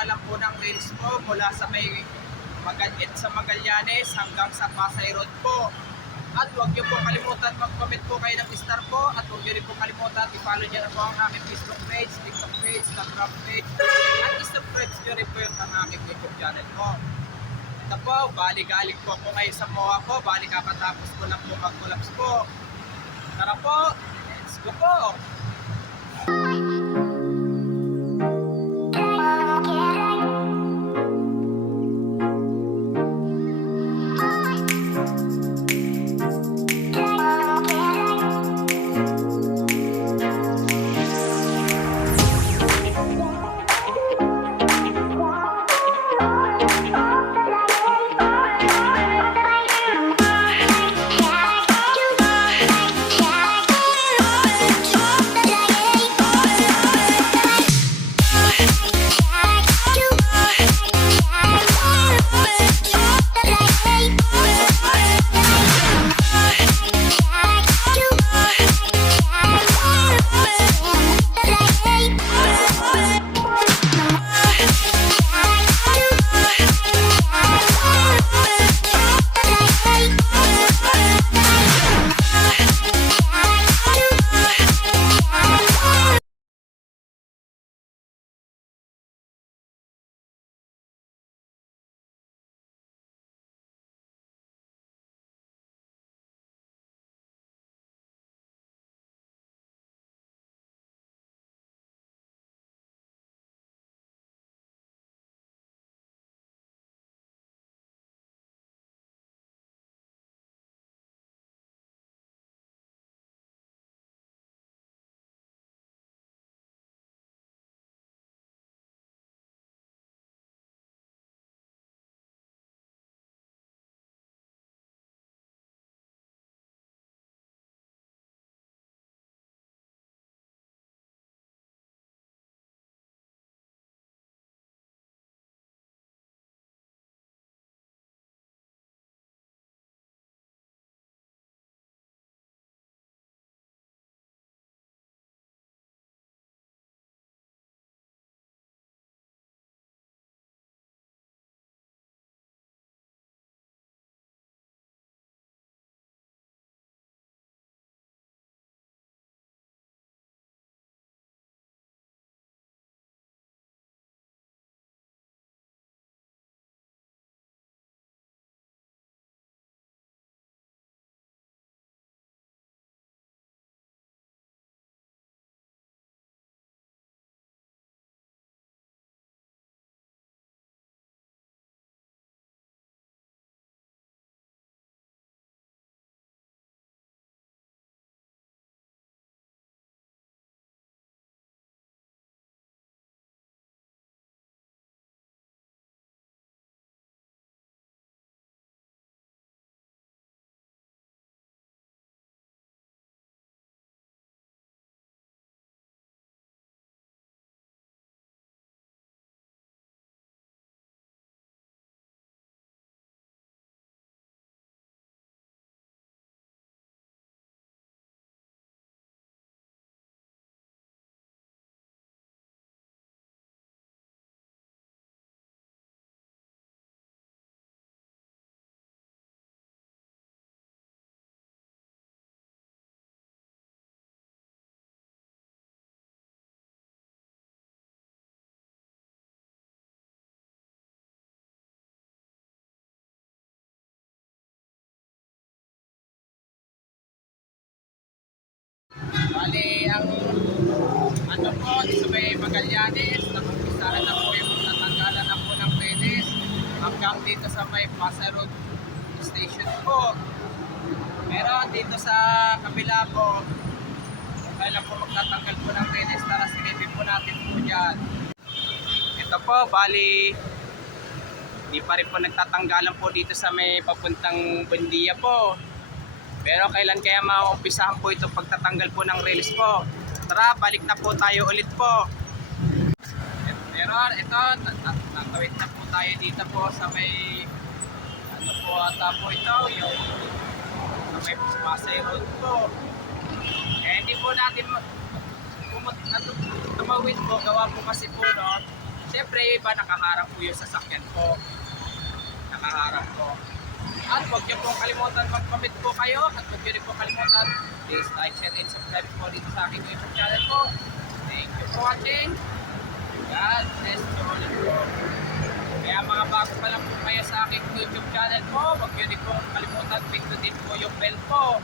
tatanggalan po ng rails po mula sa Magallanes hanggang sa Pasay Road po. At huwag niyo po kalimutan mag-comment po kayo ng star po, at huwag niyo rin po kalimutan i-follow niyo na po ang aming Facebook page, TikTok page, Instagram page, at i-subscribe niyo rin po yung aming YouTube channel po. Ito po, bali-galing po ako ngayon sa MOA po, bali kakatapos ko lang po mag-collapse po. Tara po, let's go po! Bali, ang ano po, sa may Magallanes, nakumpisahan na po yung tatanggalan na po ng rails hanggang dito sa may Pasay Road Station po. Pero dito sa kabila po, kailan po magtatanggal po ng rails, tara silipin po natin po dyan. Ito po, bali, di pa rin po nagtatanggalan po dito sa may papuntang Buendia po. Pero kailan kaya maumpisahan po ito pagtatanggal po ng rails po? Tara, balik na po tayo ulit po. Pero ito, natawid na po tayo dito po sa may ano po ata po ito, yung sa may Pasay Road po. Eh hindi po natin tumawid po, gawa po kasi po no, Siyempre, iba nakaharap po yung sasakyan ko. Nakaharap ko. At huwag niyo pong kalimutan mag-comment po kayo at huwag niyo rin po kalimutan please like, share, and subscribe po dito sa aking YouTube channel po. Thank you for watching. God bless you all po. Kaya mga bago pa lang po kayo sa aking YouTube channel po, huwag niyo rin po kalimutan pindutin po yung bell po